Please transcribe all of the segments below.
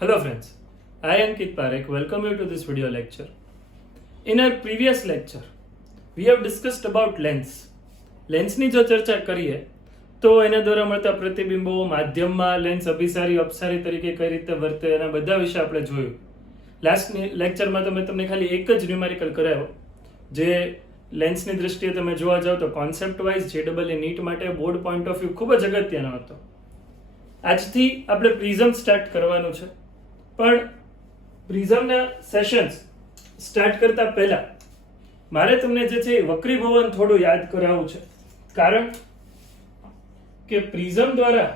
Hello friends, I am Ankit Parekh. Welcome you to this video lecture. In our previous lecture, we have discussed about lens. લેન્સની જો ચર્ચા કરીએ તો એના દ્વારા મળતા પ્રતિબિંબો માધ્યમમાં લેન્સ અભિસારી અપસારી તરીકે કઈ રીતે વર્તે એના બધા વિશે આપણે જોયું. લાસ્ટ લેક્ચરમાં તો મેં તમને ખાલી એક જ ન્યુમેરિકલ કરાવ્યો જે લેન્સની દ્રષ્ટિએ તમે જોવા જાવ તો કોન્સેપ્ટ વાઇઝ JEE નીટ માટે બોર્ડ પોઈન્ટ ઓફ વ્યૂ ખૂબ જ અગત્યનો હતો. આજથી આપણે પ્રિઝમ સ્ટાર્ટ કરવાનું છે, પણ પ્રિઝમના સેશન્સ સ્ટાર્ટ કરતા પહેલા મારે તમને જે છે વક્રીભવન થોડું યાદ કરાવવું છે, કારણ કે પ્રિઝમ દ્વારા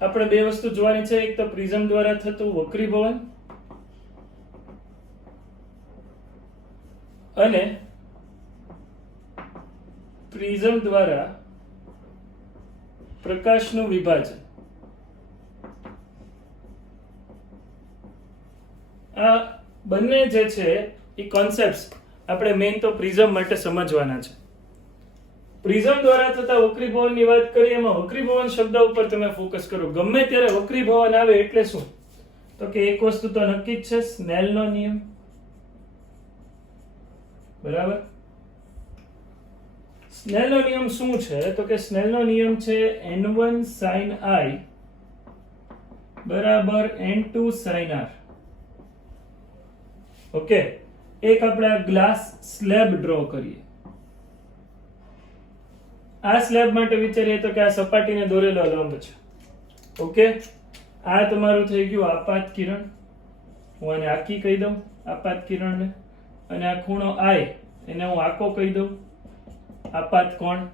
આપણે બે વસ્તુ જોવાની છે. એક તો પ્રિઝમ દ્વારા થતું વક્રીભવન અને પ્રિઝમ દ્વારા પ્રકાશનું વિભાજન. આ બંને જે છે એ કોન્સેપ્ટ્સ આપણે મેઇન તો પ્રિઝમ માટે સમજવાના છે. પ્રિઝમ દ્વારા થતા વક્રીભવનની વાત કરીએ, એમાં વક્રીભવન શબ્દ ઉપર તમે ફોકસ કરો. ગમે ત્યારે વક્રીભવન આવે એટલે શું, તો કે એક વસ્તુ તો નક્કી જ છે, સ્નેલનો નિયમ. બરાબર. સ્નેલનો નિયમ શું છે, તો કે સ્નેલનો નિયમ છે n1 sin I બરાબર n2 sin R. ઓકે, એક આપણે આ ગ્લાસ સ્લેબ ડ્રો કરીએ. આ સ્લેબ માટે વિચારીએ તો કે આ સપાટીને દોરેલો લંબ છે. ઓકે, આ તમારું થઈ ગયું આપાત કિરણ. હું આને આકી કહી દઉં આપાત કિરણને, અને આ ખૂણો I એને હું આકો કહી દઉં આપાત કોણ.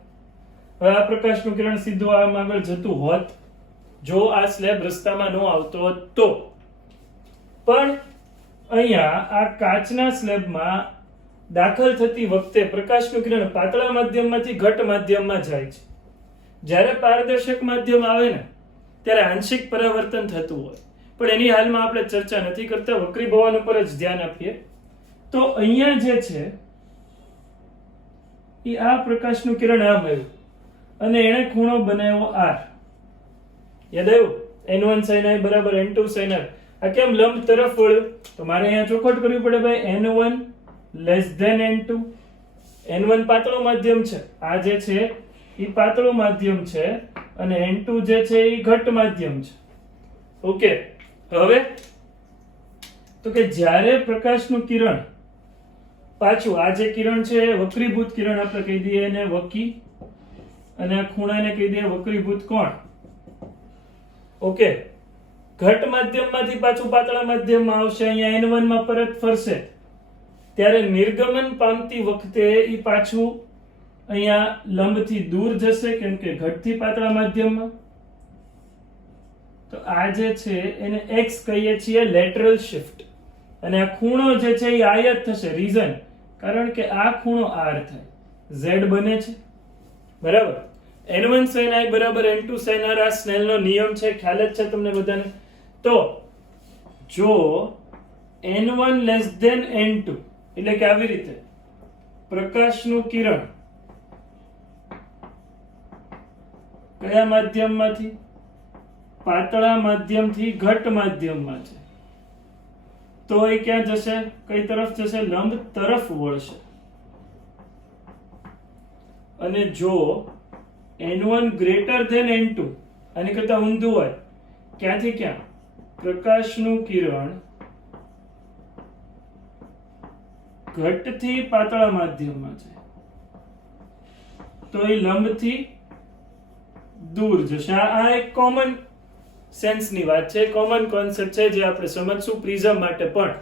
હવે આ પ્રકાશનું કિરણ સીધું આમ આગળ જતું હોત જો આ સ્લેબ રસ્તામાં ન આવતો હોત તો, પણ અહીંયા આ કાચના સ્લેબમાં દાખલ થતી વખતે પ્રકાશનું કિરણ પાતળા માધ્યમમાંથી ઘટ માધ્યમમાં જાય છે. જ્યારે પારદર્શક માધ્યમ આવે ને ત્યારે આંશિક પરાવર્તન થતું હોય, પણ એની હાલમાં આપણે ચર્ચા નથી કરતા, વક્રીભવન ઉપર જ ધ્યાન આપીએ. તો અહીંયા જે છે એ આ પ્રકાશનું કિરણ આમ આવ્યું અને એણે ખૂણો બનાવ્યો R. યાદ આવ્યું? n1 sin I બરાબર n2 sin R. આ કેમ લંબ તરફ વળ્યું, તો મારે અહીંયા ચોખવટ કરવી પડે ભાઈ. n1 less than n2. n1 પાતળું માધ્યમ છે, આ જે છે એ પાતળું માધ્યમ છે, અને n2 જે છે એ ઘટ માધ્યમ છે. ઓકે, હવે તો કે જ્યારે પ્રકાશનું કિરણ પાછું આ જે કિરણ છે વક્રીભૂત કિરણ આપણે કહી દઈએ એને વકી, અને આ ખૂણાને કહી દઈએ વક્રીભૂત કોણ. ઓકે, ઘટ માધ્યમમાંથી પાછું પાતળા માધ્યમમાં આવશે, અહીંયા n1 માં પરત ફરશે, ત્યારે નિર્ગમન પામતી વખતે એ પાછું અહીંયા લંબથી દૂર જશે, કેમ કે ઘટથી પાતળા માધ્યમમાં. તો આ જે છે એને x કહીએ છીએ લેટરલ શિફ્ટ, અને આ ખૂણો જે છે એ આયત થશે. રીઝન, કારણ કે આ ખૂણો R થાય, z બને છે. બરાબર. n1 sin I બરાબર n2 sin R. આ સ્નેલનો નિયમ છે, ખ્યાલ જ છે તમને બધાને. તો જો n1 લેસ ધેન n2 એટલે કે આવી રીતે પ્રકાશનું કિરણ કયા માધ્યમમાંથી, પાતળા માધ્યમથી ઘટ માધ્યમમાં છે, તો એ ક્યાં જશે, કઈ તરફ જશે, લંબ તરફ વળશે. અને જો n1 ગ્રેટર ધેન n2 આની કરતા ઊંધું હોય, ક્યાંથી ક્યાં, પ્રકાશનું કિરણ ઘટથી પાતળા માધ્યમમાં છે, તો એ લંબથી દૂર જશે. આ એક કોમન સેન્સની વાત છે, કોમન કોન્સેપ્ટ છે જે આપણે સમજશું પ્રિઝમ માટે. પણ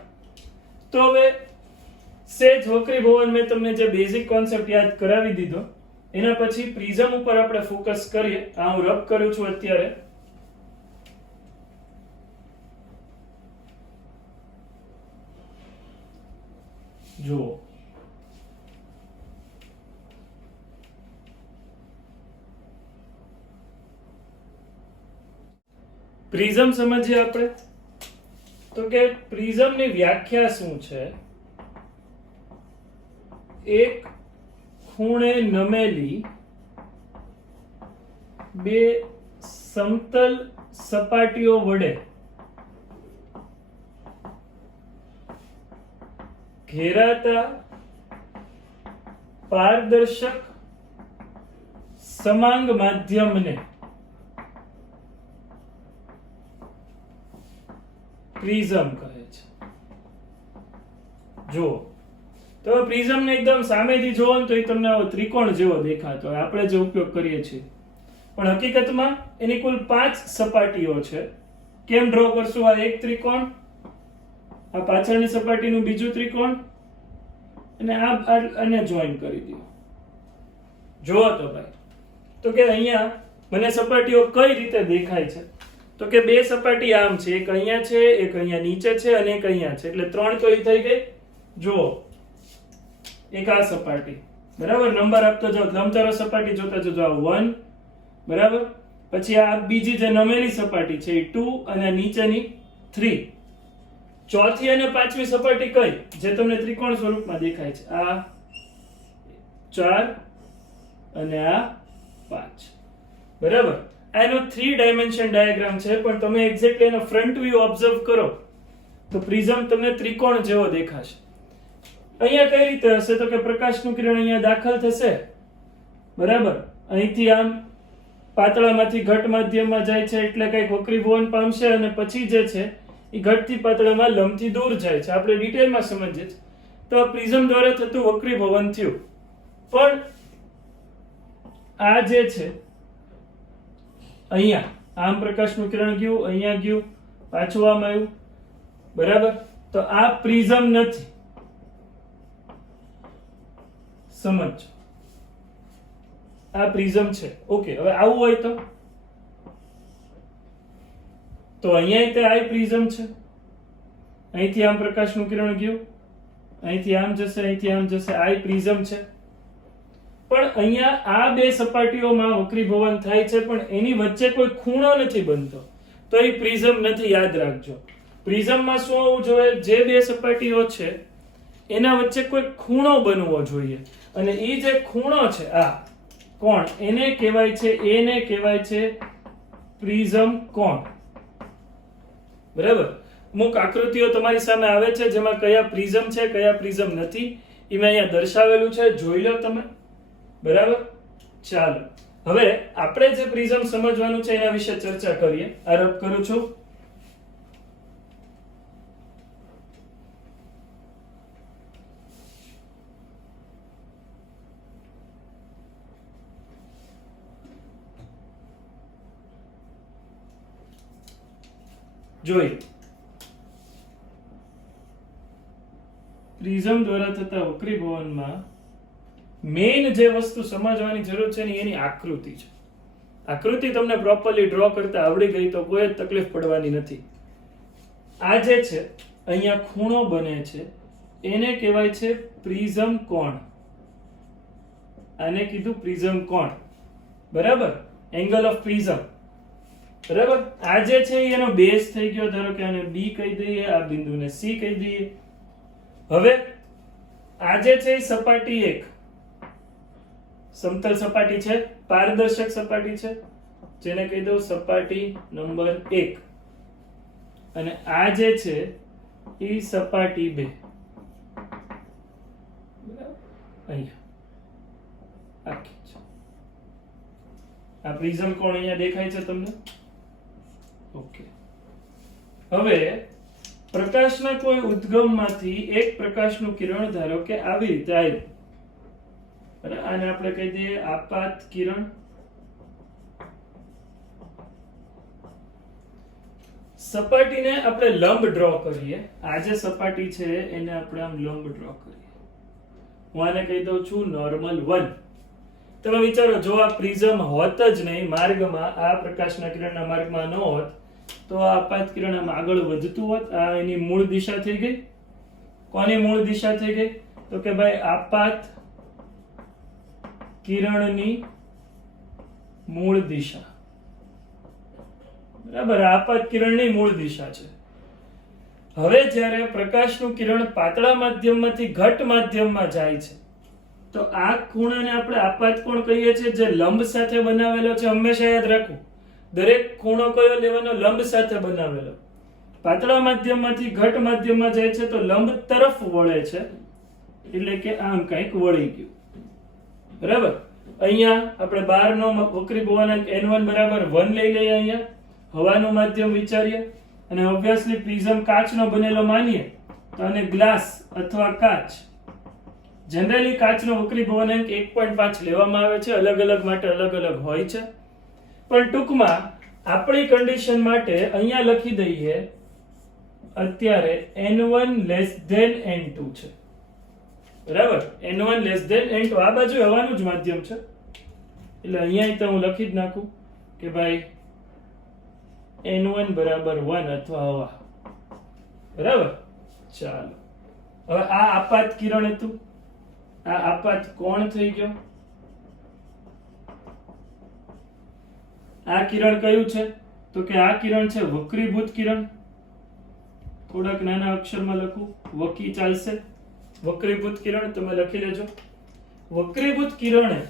તો હવે સેજ વક્રીભવન મેં તમને જે બેઝિક કોન્સેપ્ટ યાદ કરાવી દીધો, એના પછી પ્રિઝમ ઉપર આપણે ફોકસ કરીએ. આ હું રબ કરું છું અત્યારે. જુઓ, પ્રિઝમ સમજીએ આપણે. તો કે પ્રિઝમની વ્યાખ્યા શું છે, એક ખૂણે નમેલી બે સમતલ સપાટીઓ વડે ઘેરાતા પારદર્શક સમાંગ માધ્યમને પ્રિઝમ કહે છે. જુઓ તો પ્રિઝમ ને એકદમ સામેથી જોવો ને તો એ તમને આવો ત્રિકોણ જેવો દેખાતો હોય, આપણે જે ઉપયોગ કરીએ છીએ, પણ હકીકતમાં એની કુલ 5 સપાટીઓ છે. કેમ ડ્રો કરશું? આ એક ત્રિકોણ, આ પાછળની સપાટીનું બીજું ત્રિકોણ, અને આને જોઈન કરી દો. જુઓ તો ભાઈ, તો કે અહીંયા મને સપાટીઓ કઈ રીતે દેખાય છે? તો કે બે સપાટી આમ છે, એક અહીંયા છે, એક અહીંયા નીચે છે, અને એક અહીંયા છે, એટલે 3 તો એ થઈ ગઈ. જુઓ, એક આ સપાટી, બરાબર, નંબર આપતો જાઓ, લંબચોરસ સપાટી જોતા જજો. આ 1, બરાબર, પછી આ બીજી જે નમેલી સપાટી છે એ 2, અને નીચેની 3. ચોથી અને પાંચમી સપાટી કઈ, જે તમને ત્રિકોણ સ્વરૂપમાં દેખાય છે? આ 4 અને આ 5, બરાબર. આનો 3 ડાયમેન્શન ડાયાગ્રામ છે, પણ તમે એક્ઝેક્ટલી એનો ફ્રન્ટ વ્યૂ ઓબ્ઝર્વ કરો તો પ્રિઝમ તમને ત્રિકોણ જેવો દેખાશે. અહીંયા કઈ રીતે હશે? તો કે પ્રકાશનું કિરણ અહીંયા દાખલ થશે, બરાબર, અહીંથી આમ પાતળામાંથી ઘટ માધ્યમમાં જાય છે, એટલે કઈક વક્રીભવન પામશે, અને પછી જે છે એ ઘટથી પાતળામાં લંબથી દૂર જાય છે. આપણે ડિટેલમાં સમજીએ છીએ. તો આ પ્રિઝમ દ્વારા થતું વક્રીભવન થયું, પણ આ જે છે અહીંયા આમ પ્રકાશનું કિરણ ગયું, અહીંયા ગયું, પાછું આમ આવ્યું, બરાબર. તો આ પ્રિઝમ નથી, સમજો, આ પ્રિઝમ છે. ઓકે, હવે આવું હોય તો અહીંયા તે આ પ્રિઝમ છે, અહીંથી આમ પ્રકાશનું કિરણ ગયું, અહીંથી આમ જશે, અહીંથી આમ જશે, આ પ્રિઝમ છે. પણ અહીંયા આ બે સપાટીઓમાં વક્રીભવન થાય છે, પણ એની વચ્ચે કોઈ ખૂણો નથી બનતો, તો એ પ્રિઝમ નથી. યાદ રાખજો, પ્રિઝમમાં શું હોવું જોઈએ? જે બે સપાટીઓ છે એના વચ્ચે કોઈ ખૂણો બનવો જોઈએ, અને એ જે ખૂણો છે, આ કોણ, એને કહેવાય છે પ્રિઝમ કોણ, બરાબર. અમુક આકૃતિઓ તમારી સામે આવે છે જેમાં કયા પ્રિઝમ છે, કયા પ્રિઝમ નથી, એ મેં અહીંયા દર્શાવેલું છે, જોઈ લો તમે, બરાબર. ચાલો હવે આપણે જે પ્રિઝમ સમજવાનું છે એના વિશે ચર્ચા કરીએ. આરંભ કરું છું. જોઈ, પ્રિઝમ દ્વારા થતા વક્રીભવનમાં મેઇન જે વસ્તુ સમજવાની જરૂર છે એની આકૃતિ છે. આકૃતિ તમને પ્રોપરલી ડ્રો કરતા આવડી ગઈ તો કોઈ જ તકલીફ પડવાની નથી. આ જે છે અહીંયા ખૂણો બને છે એને કહેવાય છે પ્રિઝમ કોણ. આને કીધું પ્રિઝમ કોણ, બરાબર, એંગલ ઓફ પ્રિઝમ, બરાબર. આ જે છે એનો બેઝ થઈ ગયો, ધારો કે આને B કહી દઈએ, આ બિંદુને C કહી દઈએ. હવે આ જે છે એ સપાટી 1 સમતલ સપાટી છે, પારદર્શક સપાટી છે, જેને કહી દઉં સપાટી નંબર 1, અને આ જે છે એ સપાટી 2, અહીંયા આખી છે. આ પ્રિઝમ કોણ અહીંયા દેખાય છે તમને? ઓકે. હવે પ્રકાશના કોઈ ઉદ્ગમમાંથી એક પ્રકાશનું કિરણ ધારો કે આવી રીતે આવ્યું, અને આને આપણે કહી દઈએ આપાત કિરણ. સપાટીને આપણે લંબ ડ્રો કરીએ. આ જે સપાટી છે એને આપણે આમ લંબ ડ્રો કરીએ. હું આને કહી દઉં છું નોર્મલ 1. તમે વિચારો, જો આ પ્રિઝમ હોત જ નહીં માર્ગમાં, આ પ્રકાશના કિરણના માર્ગમાં ન હોત, તો આ આપાત કિરણ આમ આગળ વધતું હોત. આ એની મૂળ દિશા થઈ ગઈ. કોની મૂળ દિશા થઈ ગઈ? તો કે ભાઈ આપાત કિરણની મૂળ દિશા, બરાબર. આપાત કિરણની મૂળ દિશા છે. હવે જ્યારે પ્રકાશનું કિરણ પાતળા માધ્યમમાંથી ઘટ માધ્યમમાં જાય છે, તો આ ખૂણાને આપણે આપાત કોણ કહીએ છીએ, જે લંબ સાથે બનાવેલો છે. હંમેશા યાદ રાખવું, દરેક ખૂણો કયો લેવાનો? લંબ સાથે બનાવેલો. પાતળા માધ્યમમાંથી ઘટ માધ્યમમાં જાય છે તો લંબ તરફ વળે છે, એટલે કે આમ કંઈક વળી ગયું. બરાબર. અહીંયા આપણે બહારનો વક્રી ભવનાંક n1 બરાબર 1 લઈ લઈએ. અહીંયા હવાનું માધ્યમ વિચારીએ અને ઓબ્વિયસલી પ્રિઝમ કાચનો બનેલો માનીએ તો આને ગ્લાસ અથવા કાચ. જનરલી કાચનો વક્રી ભવનાંક 1.5 લેવામાં આવે છે, અલગ અલગ માટે અલગ અલગ હોય છે, પણ ટૂંકમાં આપણી કન્ડિશન માટે અહીંયા લખી દઈએ અત્યારે n1 n2 છે. બરાબર. n1 n2 આ બાજુ હવાનું જ માધ્યમ છે, એટલે અહીંયા તો હું લખી જ નાખું કે ભાઈ n1 બરાબર 1 અથવા હવા. બરાબર. ચાલો હવે આ આપાત કિરણ હતું, આ આપાત કોણ થઈ ગયો. આ કિરણ કયું છે તો કે આ કિરણ છે વક્રીભૂત કિરણ. થોડાક નાના અક્ષરમાં લખું, વકી ચાલશે. વક્રીભૂત કિરણ તમે લખી લેજો. વક્રીભૂત કિરણે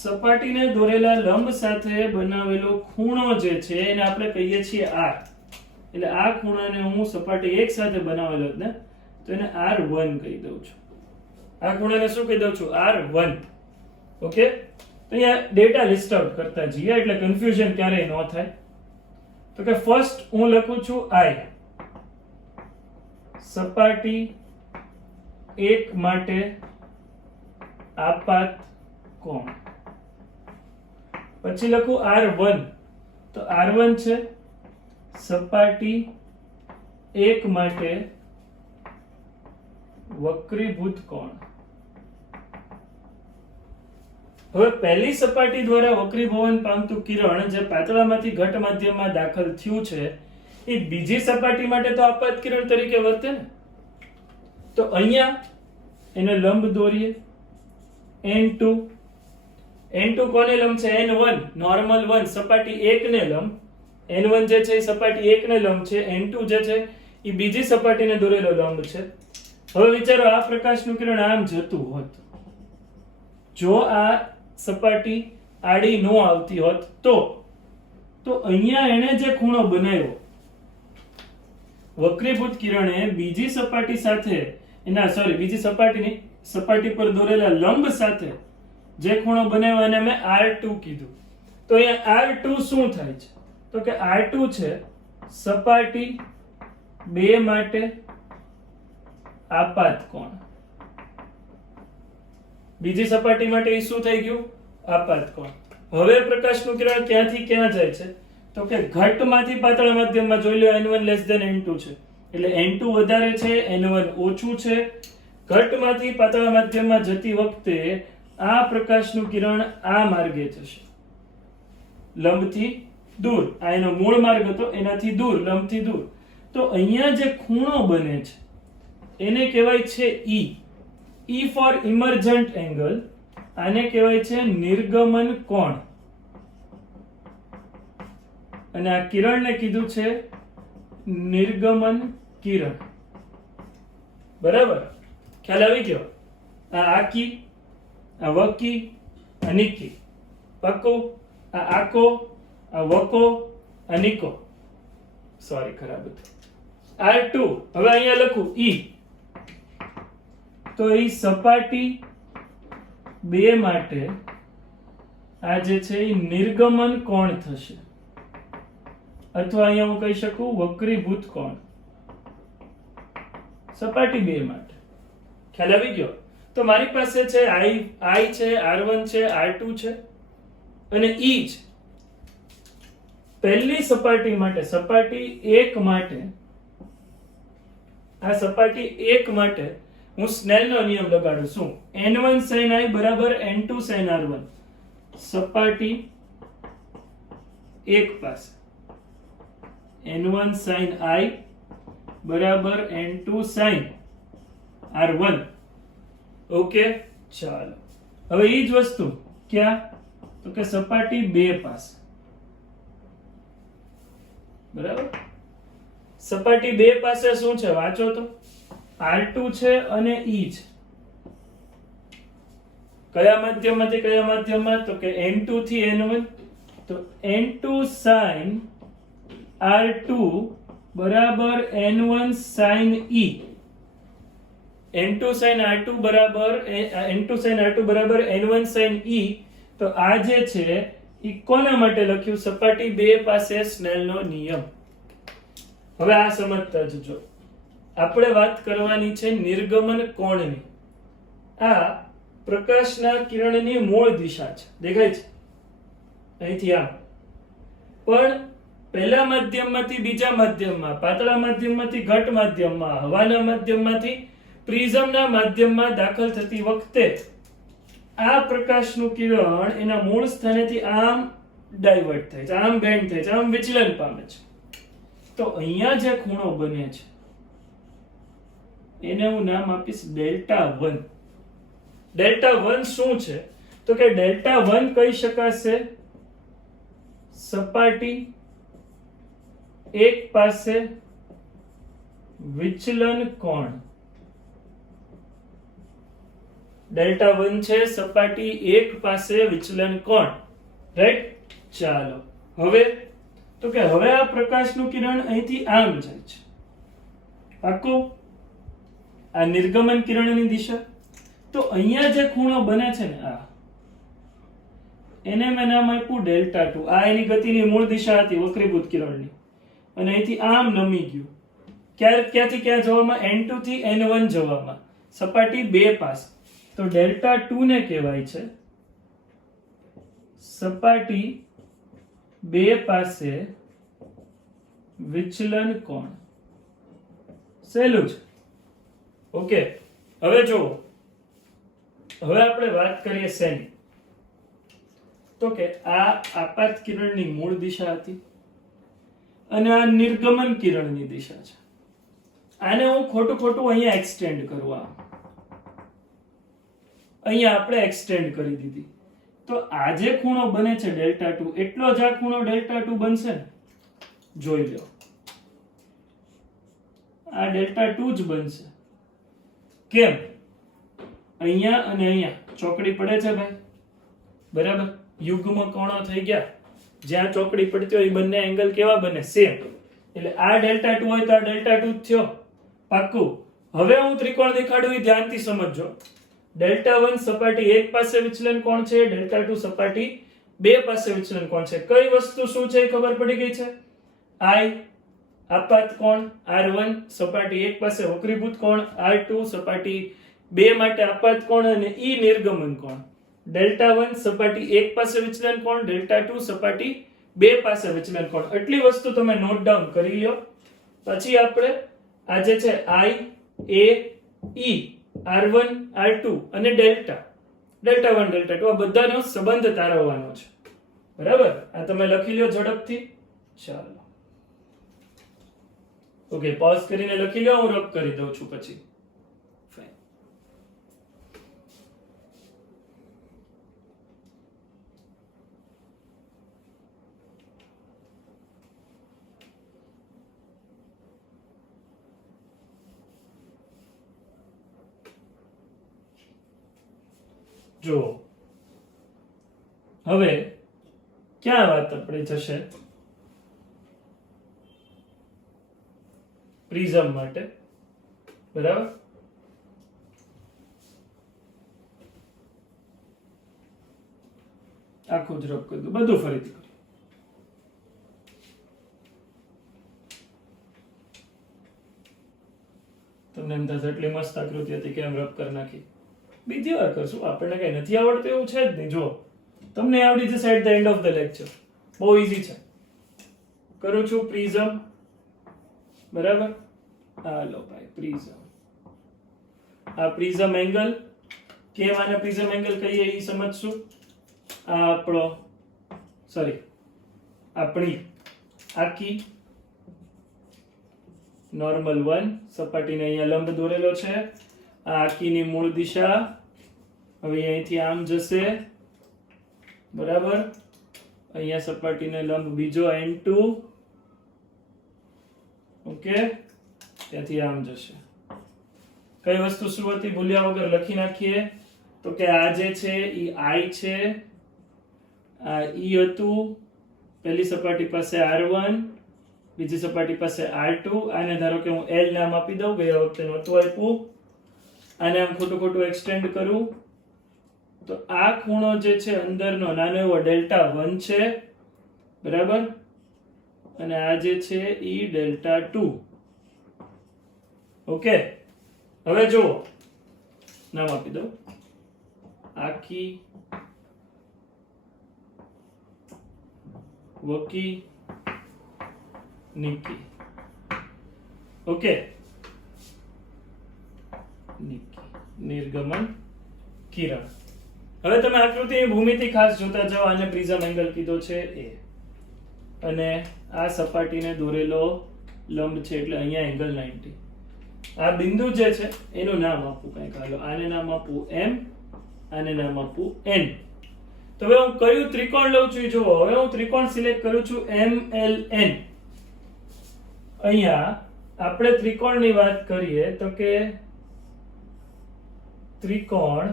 સપાટીને દોરેલા લંબ સાથે બનાવેલો ખૂણો જે છે એને આપણે કહીએ છીએ r. એટલે આ ખૂણાને હું સપાટી એક સાથે બનાવેલો ને તો એને r1 કહી દઉં છું. આ ખૂણાને શું કહી દઉં છું? r1. ઓકે. તો અહીંયા ડેટા લિસ્ટ આઉટ કરતા જઈએ એટલે કન્ફ્યુઝન ક્યારેય ન થાય. તો કે ફર્સ્ટ હું લખું છું i. સપાટી એક માટે આપાત કોણ. પછી લખું r1. તો r1 છે સપાટી એક માટે વક્રીભૂત કોણ. હવે પહેલી સપાટી દ્વારા વક્રીભવન પામતું કિરણ જે પાતળામાંથી ઘટ માધ્યમમાં દાખલ થયું છે એ બીજી સપાટી માટે તો આપાત કિરણ તરીકે વર્તે ને. તો અહીંયા એને લંબ દોરીએ n2. n2 કોને લંબ છે? n1 નોર્મલ 1 સપાટી 1 ને લંબ. n1 જે છે એ સપાટી 1 ને લંબ છે, n2 જે છે એ બીજી સપાટીને દોરેલો લંબ છે. હવે વિચારો આ પ્રકાશનું કિરણ આમ જતું હોત, જો આ સપાટી આડી નો આવતી હોત તો અહીંયા એને જે ખૂણો બનાવ્યો વક્રીભૂત કિરણે બીજી સપાટી સાથે બીજી સપાટી પર દોરેલા લંબ સાથે જે ખૂણો બનાવ્યો એને મેં r2 કીધું. તો અહીંયા r2 શું થાય છે તો કે r2 છે સપાટી 2 માટે આપાત કોણ. બીજી સપાટી માટે એ શું થઈ ગયું? આપાત કોણ. હવે પ્રકાશનું કિરણ ક્યાંથી ક્યાં જાય છે તો કે ઘટમાંથી પાતળા માધ્યમમાં જોઈ લો n1 n2 છે, એટલે n2 વધારે છે, n1 ઓછું છે. ઘટમાંથી પાતળા માધ્યમમાં જતી વખતે આ પ્રકાશનું કિરણ આ માર્ગે જશે, લંબથી દૂર. આ એનો મૂળ માર્ગ હતો, એનાથી દૂર, લંબથી દૂર. તો અહીંયા જે ખૂણો બને છે એને કહેવાય છે E. E for emergent angle. આને કહેવાય છે નિર્ગમન કોણ. અને આ કિરણને કીધું છે નિર્ગમન કિરણ. બરાબર. ખ્યાલ આવી ગયો? આ આકી, આ વકી, આ નિકી. પક્કો. આ આકો, આ વકો, આ નિકો. સોરી, ખરાબ હતું. r2. હવે અહીંયા લખું E. તો એ સપાટી 2 માટે આ જે છે એ નિર્ગમન કોણ થશે, અથવા અહીંયા હું કહી શકું વક્રીભૂત કોણ. સપાટી 2 માટે. ખ્યાલ આવી ગયો? તો મારી પાસે છે i છે, r1 છે, r2 છે અને E છે. પહેલી સપાટી માટે, સપાટી 1 માટે, આ સપાટી 1 માટે હું સ્નેલનો નિયમ લગાડું છું. n1 sin i બરાબર n2 sin r1. સપાટી 1 પાસે n1 sin i બરાબર n2 sin r1. ઓકે. ચાલો હવે એ જ વસ્તુ ક્યાં તો કે સપાટી 2 પાસે. બરાબર. સપાટી 2 પાસે શું છે વાંચો તો. r2 છે અને E છે. કયા માધ્યમમાં તો કે n2 થી n1. તો n2 sin r2 બરાબર n1 sin e, n2 sin r2 બરાબર n2 sin r2 બરાબર n1 sin e. તો આ જે છે એ કોના માટે લખ્યું? સપાટી 2 પાસે સ્નેલનો નિયમ. હવે આ સમજતા જજો. આપણે વાત કરવાની છે નિર્ગમન કોણની. આ પ્રકાશના કિરણની મૂળ દિશા છે, દેખાય છે અહીંથી આમ. પણ પહેલા માધ્યમમાંથી બીજા માધ્યમમાં, પાતળા માધ્યમમાંથી ઘટ માધ્યમમાં, હવાના માધ્યમમાંથી પ્રિઝમના માધ્યમમાં દાખલ થતી વખતે આ પ્રકાશનું કિરણ એના મૂળ સ્થાનેથી આમ ડાયવર્ટ થાય છે, આમ બેન્ડ થાય છે, આમ વિચલન પામે છે. તો અહીંયા જે ખૂણો બને છે એને હું નામ આપીશ ડેલ્ટા 1. ડેલ્ટા 1 શું છે? તો કે ડેલ્ટા 1 કહી શકાશે સપાટી 1 પાસે વિચલન કોણ. ડેલ્ટા 1 છે સપાટી 1 પાસે વિચલન કોણ, રાઈટ? ચાલો હવે તો કે હવે આ પ્રકાશનું કિરણ અહીંથી આમ જાય છે, પાક્કું? આ નિર્ગમન કિરણની દિશા. તો અહીંયા જે ખૂણો બને છે ને આ, એને મેં નામ આપ્યું ડેલ્ટા 2. આ એની ગતિની મૂળ દિશા હતી વક્રીભૂત કિરણની, અને અહીંથી આમ નમી ગયું. ક્યાંથી ક્યાં જવામાં? n2 થી n1 જવામાં, સપાટી 2 પાસે. તો ડેલ્ટા 2 ને કહેવાય છે સપાટી 2 પાસે વિચલન કોણ. સહેલું છે. ઓકે, હવે જુઓ, હવે આપણે વાત કરીએ શેની? તો કે આ આપાત કિરણની મૂળ દિશા હતી અને આ નિર્ગમન કિરણની દિશા છે. આને હું ખોટું અહીંયા એક્સટેન્ડ કરું. અહીંયા આપણે એક્સટેન્ડ કરી દીધી. તો આ જે ખૂણો બને છે ડેલ્ટા 2, એટલો જ આ ખૂણો ડેલ્ટા 2 બનશે ને. જોઈ લો, આ ડેલ્ટા 2 જ બનશે. કેમ? અહીંયા અને અહીંયા ચોકડી પડે છે ભાઈ, બરાબર? યુગ્મ કોણો થઈ ગયા. જ્યાં ચોકડી પડતી હોય એ બંને એંગલ કેવા બને? સેમ. એટલે આ ડેલ્ટા 2 હોય તો આ ડેલ્ટા 2 જ થયો, પાક્કું. હવે હું ત્રિકોણ દેખાડું, એ ધ્યાનથી સમજજો. ડેલ્ટા 1 સપાટી 1 પાસે વિચલન કોણ છે, ડેલ્ટા 2 સપાટી 2 પાસે વિચલન કોણ છે. કઈ વસ્તુ શું છે એ ખબર પડી ગઈ છે? I આપાત કોણ, r1 સપાટી 1 પાસે વક્રીભૂત કોણ, r2 સપાટી 2 માટે આપાત કોણ, અને E નિર્ગમન કોણ. ડેલ્ટા 1 સપાટી 1 પાસે વિચલન કોણ, ડેલ્ટા 2 સપાટી 2 પાસે વિચલન કોણ. આટલી વસ્તુ તમે નોટ ડાઉન કરી લો. પછી આપણે આ જે છે I, A, E, r1, r2 અને ડેલ્ટા 1, ડેલ્ટા 2 આ બધાનો સંબંધ તારવવાનો છે, બરાબર? આ તમે લખી લો ઝડપથી. ચાલો, ઓકે, પોઝ કરીને લખી લો, હું રબ કરી દઉં છું પછી. જો હવે ક્યાં વાત આપણે જશે? પ્રિઝમ માટે, બરાબર? આખું જ રબ કરી દઉં, બધું ફરીથી કરીએ. તમને એમ થશે એટલી મસ્ત આકૃતિ હતી કે એમ રબ કરી નાખી. બીજી વાર કરશું, આપણને કઈ નથી આવડતું એવું છે જ નહીં. જો તમને આવડી જશે at the end of the lecture. બહુ ઈઝી છે. કરું છું પ્રિઝમ, બરાબર? હાલો ભાઈ, પ્રિઝમ. આ પ્રિઝમ એંગલ, કેમ આને પ્રિઝમ એંગલ કહીએ એ સમજશું. આ આપણો આપણી આખી નોર્મલ 1 સપાટીને અહીંયા લંબ દોરેલો છે. આ આખીની મૂળ દિશા હવે અહીંથી આમ જશે, બરાબર? અહીંયા સપાટીને લંબ બીજો n2, ઓકે, ત્યાંથી આમ જશે. કઈ વસ્તુ શું હતી ભૂલ્યા વગર લખી નાખીએ. તો કે આ જે છે એ I છે, આ E હતું, પહેલી સપાટી પાસે r1, બીજી સપાટી પાસે R2, આને ધારો કે હું L નામ આપી દઉં, ગયા વખતે નહોતું આપ્યું. આને આમ ખોટું ખોટું એક્સટેન્ડ કરું તો આ ખૂણો જે છે અંદરનો નાનો એવો ડેલ્ટા 1 છે, બરાબર, અને આ જે છે ઈ ડેલ્ટા 2. ઓકે, હવે જુઓ, નામ આપી દઉં આખી, વકી, નિકી. ઓકે, નિકી, નિર્ગમન કિરણ. હવે તમે આકૃતિની ભૂમિતિ ખાસ જોતા જાઓ. આને પ્રિઝમ એંગલ કીધો છે એ, અને આ સપાટીને દોરેલો લંબ છે એટલે અહીંયા એંગલ 90. આ બિંદુ જે છે એનું નામ આપવું કંઈક, હાલો આને નામ આપવું M, આને નામ આપવું N. તો હવે હું કયું ત્રિકોણ લઉં છું જુઓ. હવે હું ત્રિકોણ સિલેક્ટ કરું છું MLN. અહીંયા આપણે ત્રિકોણની વાત કરીએ તો કે ત્રિકોણ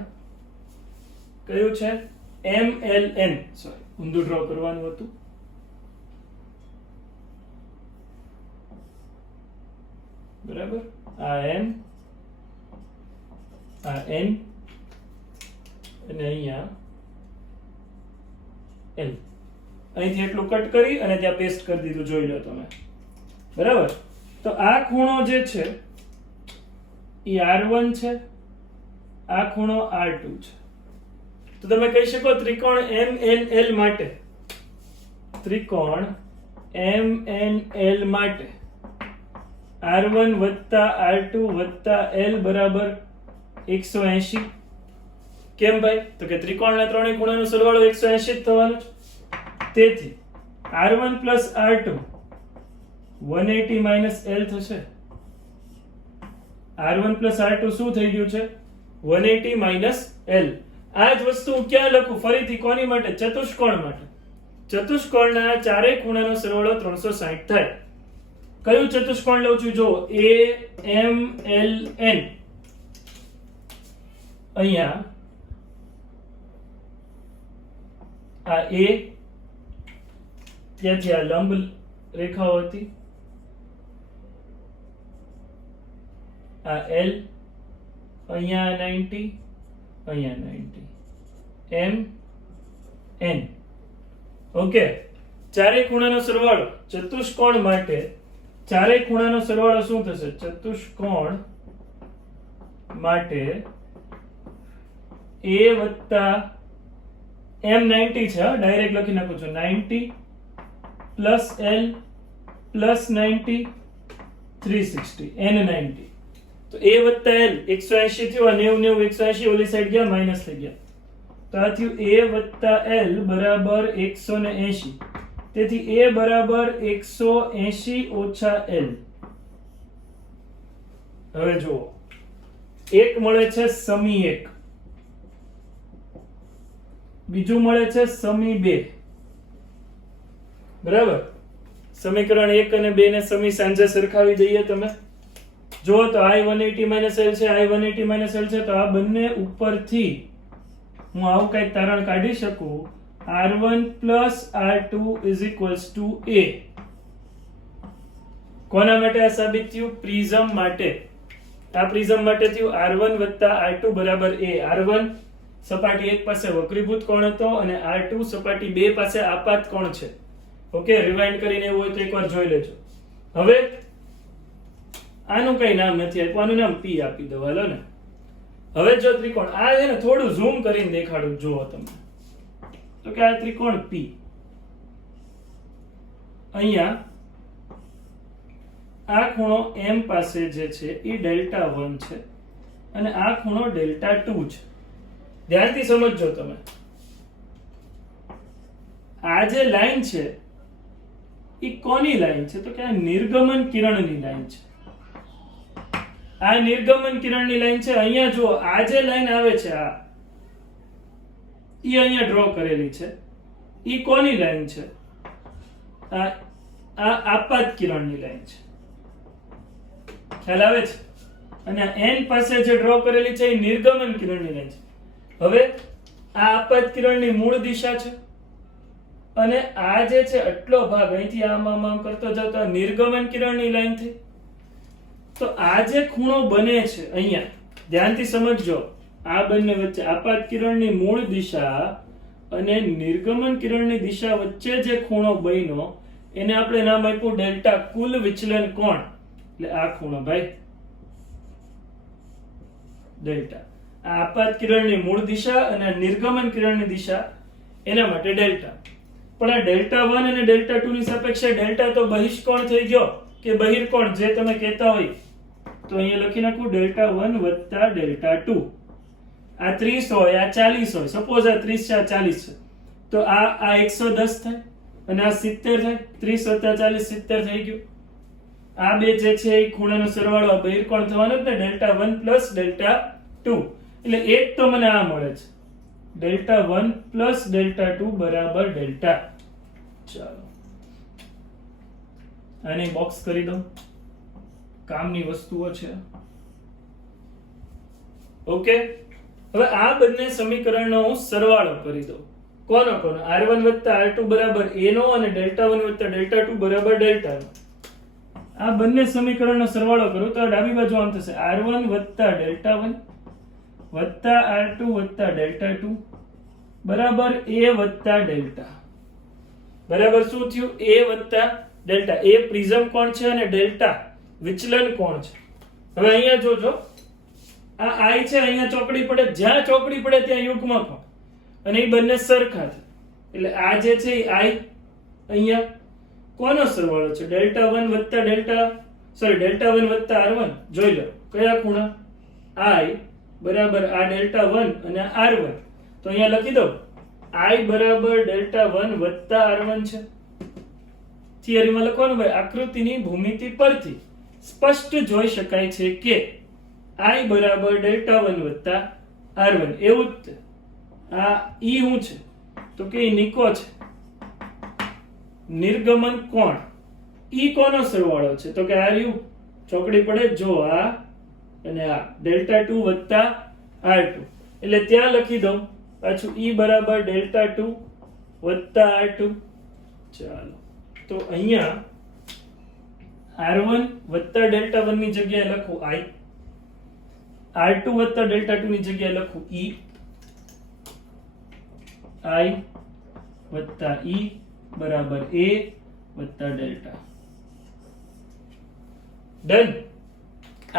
કયું છે MLN. સોરી, ઊંધું ડ્રો કરવાનું હતું. બરાબર, આ M, આ N અને અહીંયા L. અહીંથી એટલું કટ કરી અને ત્યાં પેસ્ટ કરી દીધું, જોઈ લો તમે. બરાબર, તો આ ખૂણો જે છે એ R1 છે, આ ખૂણો R2 છે. તો તમે કહી શકો ત્રિકોણ MNL માટે, ત્રિકોણ MNL માટે R1 વત્તા R2 વત્તા L બરાબર 180. કેમ ભાઈ? તો કે ત્રિકોણના ત્રણેય ખૂણાનો સરવાળો 180 જ થવાનો છે. તેથી R1 plus R2 180 minus L થશે. R1 plus R2 શું થઈ ગયું છે? 180 minus L. આ જ વસ્તુ હું ક્યાં લખું? ફરીથી કોની માટે? ચતુષ્કોણ માટે. ચતુષ્કોણના ચારેય ખૂણાનો સરવાળો 360 થાય. કયું ચતુષ્કોણ લઉં છું? જો AMLN. અહીંયા આ A, ત્યાંથી આ લંબ રેખાઓ હતી, આ L, અહીંયા 90, અહીંયા 90, M N. ઓકે, ચારેય ખૂણાનો સરવાળો ચતુષ્કોણ માટે, ચારેય ખૂણાનો સરવાળો શું થશે? ચતુષ્કોણ માટે A વત્તા M 90 છે, ડાયરેક્ટ લખી નાખું છું, 90 પ્લસ L પ્લસ 90 360, N 90. તો A વત્તા L 180 થયું, આ 90 90 180 ઓલી સાઈડ ગયા, માઈનસ થઈ ગયા. તો આ થયું A વત્તા L બરાબર 180. તેથી A બરાબર 180 ઓછા L. હવે જુઓ, એક મળે છે સમી 1, બીજું મળે છે સમી 2. બરાબર, સમીકરણ 1 અને 2 ને સમી સાંજે સરખાવી દઈએ. તમે જો તો I180 minus L છે, I180 minus L છે, તો આ બંને ઉપરથી હું આવું કઈ તારણ કાઢી શકું, R1 plus R2 is equals to A. કોના માટે આ સાબિત થયું? પ્રિઝમ માટે. આ પ્રિઝમ માટે થયું R1 વત્તા R2 બરાબર A. R1 સપાટી 1 પાસે વક્રીભૂત કોણ હતો અને R2 સપાટી 2 પાસે આપાત કોણ છે. ઓકે, રિવાઇન્ડ કરીને એવું હોય તો એકવાર જોઈ લેજો. હવે આનું કઈ નામ નથી આપ્યું, આનું નામ P આપી દો, હાલો ને. હવે જો ત્રિકોણ આ છે ને, થોડું ઝૂમ કરીને દેખાડું, જુઓ તમે. તો કે આ ત્રિકોણ P, અહીંયા આ ખૂણો M પાસે જે છે એ ડેલ્ટા 1 છે અને આ ખૂણો ડેલ્ટા 2 છે. ધ્યાનથી સમજજો તમે. આ જે લાઈન છે એ કોની લાઈન છે? તો કે આ નિર્ગમન કિરણની લાઈન છે. આ નિર્ગમન કિરણની લાઈન છે. અહીંયા જુઓ, આ જે લાઈન આવે છે, આ ઈ અહીંયા ડ્રો કરેલી છે, ઈ કોની લાઈન છે? આ આપાત કિરણની લાઈન છે. ખ્યાલ આવે છે? અને N પાસે જે ડ્રો કરેલી છે એ નિર્ગમન કિરણની લાઈન છે. હવે આ આપાત કિરણની મૂળ દિશા છે, અને આ જે છે આટલો ભાગ અહીંથી આમ કરતો જાવ તો નિર્ગમન કિરણની લાઈન થઈ. તો આ જે ખૂણો બને છે અહીંયા ધ્યાનથી સમજજો, આ બંને વચ્ચે આપાત કિરણની મૂળ દિશા અને નિર્ગમન કિરણની દિશા વચ્ચે જે ખૂણો બન્યો એને આપણે નામ આપ્યું ડેલ્ટા, કુલ વિચલન કોણ. એટલે આ ખૂણો ભાઈ ડેલ્ટા, આ આપાત કિરણની મૂળ દિશા અને નિર્ગમન કિરણની દિશા એના માટે ડેલ્ટા. પણ આ ડેલ્ટા 1 અને ડેલ્ટા 2 ની સાપેક્ષે ડેલ્ટા તો બહિષ્કોણ થઈ ગયો કે બહિર્કોણ જે તમે કહેતા હોય, તો અહીંયા લખી નાખું ડેલ્ટા 1 વત્તા ડેલ્ટા 2. આ 30 હોય, આ 40 હોય, સપોઝ આ 30 છે, આ 40 છે, તો આ 110 થાય અને આ 70 થાય. 30 વત્તા 40 70 થઈ ગયું. આ બે જે છે એ ખૂણાનો સરવાળો બહિર્કોણ થવાનો જ ને, ડેલ્ટા 1 પ્લસ ડેલ્ટા 2. એટલે એક તો મને આ મળે છે, ડેલ્ટા 1 પ્લસ ડેલ્ટા 2 બરાબર ડેલ્ટા. ચાલો આને બોક્સ કરી દો, કામની વસ્તુઓ છે. ઓકે, હવે આ બંને સમીકરણનો હું સરવાળો કરી દઉં. કોનો r1 વત્તા r2 બરાબર a નો અને ડેલ્ટા 1 વત્તા ડેલ્ટા 2 બરાબર ડેલ્ટા નો. આ બંને સમીકરણનો સરવાળો કરું તો ડાબી બાજુ આમ થશે r1 વત્તા ડેલ્ટા 1 વત્તા r2 વત્તા ડેલ્ટા 2 બરાબર a વત્તા ડેલ્ટા. બરાબર શું થયું? a વત્તા ડેલ્ટા. a પ્રિઝમ કોણ છે અને ડેલ્ટા વિચલન કોણ છે. હવે અહીંયા જોજો, આ i છે, અહીંયા ચોકડી પડે, જ્યાં ચોકડી પડે ત્યાં યુગ્મ કોણ, અને એ બંને સરખા છે. એટલે આ જે છે એ i અહીંયા કોનો સરવાળો છે? ડેલ્ટા 1 વત્તા ડેલ્ટા વત્તા r1. જોઈ લો કયા ખૂણા, i બરાબર આ ડેલ્ટા 1 અને r1. તો અહીંયા લખી દો i બરાબર ડેલ્ટા 1 વત્તા r1 છે. થિયરીમાં લખવાનું ભાઈ, આકૃતિની ભૂમિતિ પરથી સ્પષ્ટ જોઈ શકાય છે કે i બરાબર ડેલ્ટા 1 વત્તા r1. એવું જ આ e શું છે તો કે નિકો છે, નિર્ગમન કોણ. e કોનો સરવાળો છે તો કે r u, ચોકડી પડે જો આ અને આ ડેલ્ટા 2 વત્તા r2. એટલે ત્યાં લખી દઉં પાછું e બરાબર ડેલ્ટા 2 વત્તા r2. ચાલો તો અહીંયા r1 વત્તા ડેલ્ટા 1 ની જગ્યાએ લખું i, r2 વત્તા ડેલ્ટા 2 ની જગ્યાએ લખું e, i વત્તા e બરાબર a વત્તા ડેલ્ટા. ડન.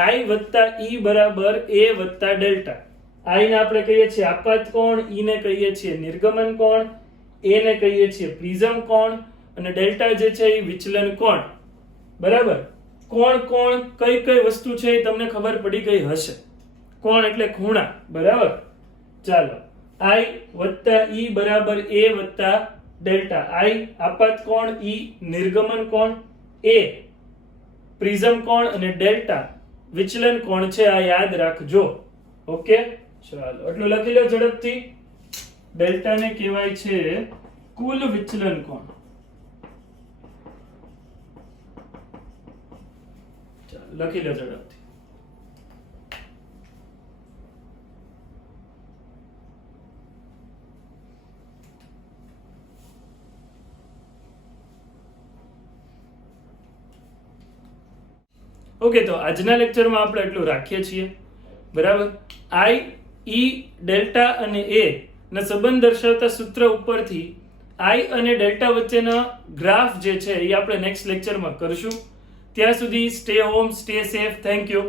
i વત્તા e બરાબર a વત્તા ડેલ્ટા. i ને આપણે કહીએ છીએ આપાત કોણ, e ને કહીએ છીએ નિર્ગમન કોણ, a ને કહીએ છીએ પ્રિઝમ કોણ અને ડેલ્ટા જે છે એ વિચલન કોણ. બરાબર. કોણ કઈ કઈ વસ્તુ છે એ તમને ખબર પડી ગઈ હશે. કોણ એટલે ખૂણા. બરાબર. ચાલો, i વત્તા e બરાબર a વત્તા ડેલ્ટા. i આપાત કોણ, e નિર્ગમન કોણ, a પ્રિઝમ કોણ અને ડેલ્ટા વિચલન કોણ છે. આ યાદ રાખજો. ઓકે, ચાલો એટલું લખી લો ઝડપથી. ડેલ્ટા ને કહેવાય છે કુલ વિચલન કોણ. ચાલો લખી લો ઝડપથી. ઓકે, તો આજના લેક્ચરમાં આપણે એટલું રાખીએ છીએ. બરાબર. i, e, ડેલ્ટા અને a ના સંબંધ દર્શાવતા સૂત્ર ઉપરથી i અને ડેલ્ટા વચ્ચેના ગ્રાફ જે છે એ આપણે નેક્સ્ટ લેક્ચરમાં કરશું. ત્યાં સુધી stay home, stay safe. Thank you.